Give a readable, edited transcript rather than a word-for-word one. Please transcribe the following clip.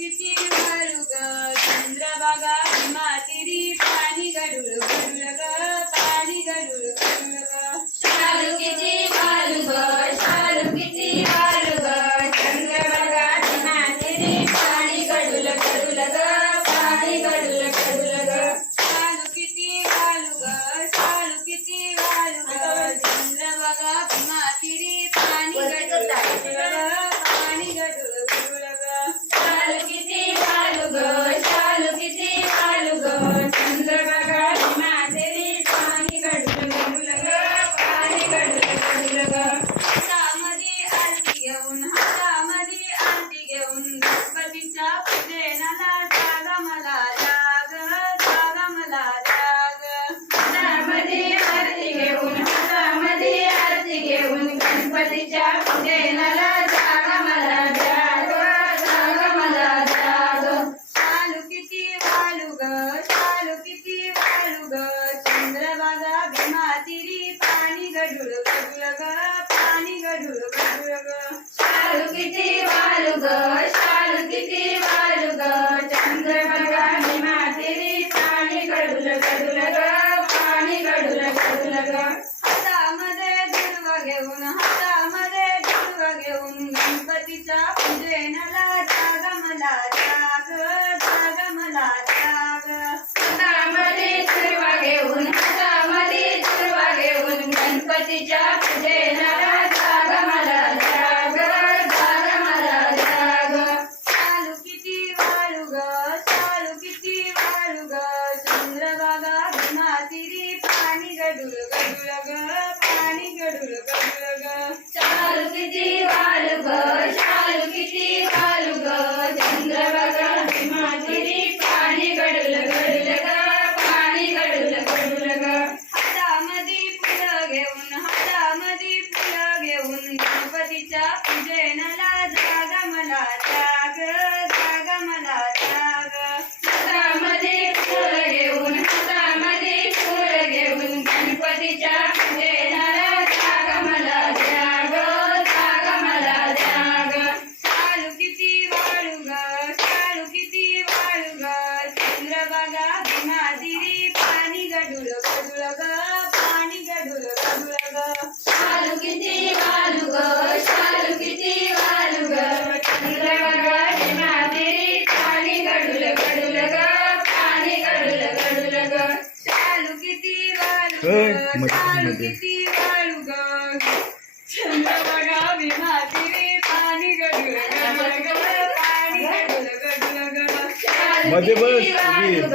किती वाळू ग चंद्रभागा भीमातिरी पाणी गडुळ गडुळ ग पाणी गडुळ गडुळ ग शालू किती वाळू ग शालू किती वाळू ग चंद्रभागा भीमातिरी पाणी गडुळ गडुळ ग पाणी गडुळ गडुळ ग शालू किती वाळू ग शालू किती वाळू ग चंद्रभागा भीमातिरी पाणी गडुळ गडुळ ग पाणी गडुळ गडुळ ग शालू किती वाळू ग शालू किती वाळू ग चंद्रभागा भीमातिरी पाणी गडुळ गडुळ ग पाणी गडुळ गडुळ ग हातामध्ये आरती घेऊन गणपतीच्या पूजनाला जाग मला जाग मला जाग हातामध्ये आरती घेऊन गणपतीच्या पूजनाला जाग मला जाग मला जाग शालू किती वाळू ग शालू किती वाळू ग चंद्रभागा भीमातिरी पाणी गडुळ गडुळ ग पाणी गडुळ गडुळ ग शालू किती वाळू ग शालू किती वाळू ग चंद्रभागा भीमातिरी पाणी गडुळ गडुळ ग पाणी गडुळ गडुळ ग हातामध्ये दुर्वा घेऊन गणपतीच्या पूजनाला जाग मला जाग मला जाग हातामध्ये दुर्वा घेऊन गणपतीच्या पूजनाला जाग मला जाग मला जाग शालू किती वाळू ग शालू किती वाळू ग चंद्रभागा भीमातिरी पाणी गडुळ गडुळ ग पाणी गडुळ गडुळ ग शालू किती वाळू ग शालू किती वाळू ग चंद्रभागा भीमातिरी पाणी गडुळ गडुळ ग पाणी गडुळ गडुळ ग हातामध्ये फुलं घेऊन गणपतीच्या पूजनाला जाग मला जाग मला जाग हातामध्ये फुलं घेऊन गणपतीच्या पूजनाला जाग मला जाग मला जाग शालू किती वाळू ग चंद्रभागा भीमातिरी पाणी गडुळ गडुळ ग पाणी गडुळ गडुळ ग शालू किती वाळू ग शालू किती वाळू ग चंद्रभागा भीमातिरी पाणी गडुळ गडुळ ग पाणी गडुळ गडुळ ग शालू किती वाळू ग शालू किती वाळू ग चंद्रभागा भीमातिरी पाणी गडुळ गडुळ ग पाणी गडुळ गडुळ ग शालू किती वाळू ग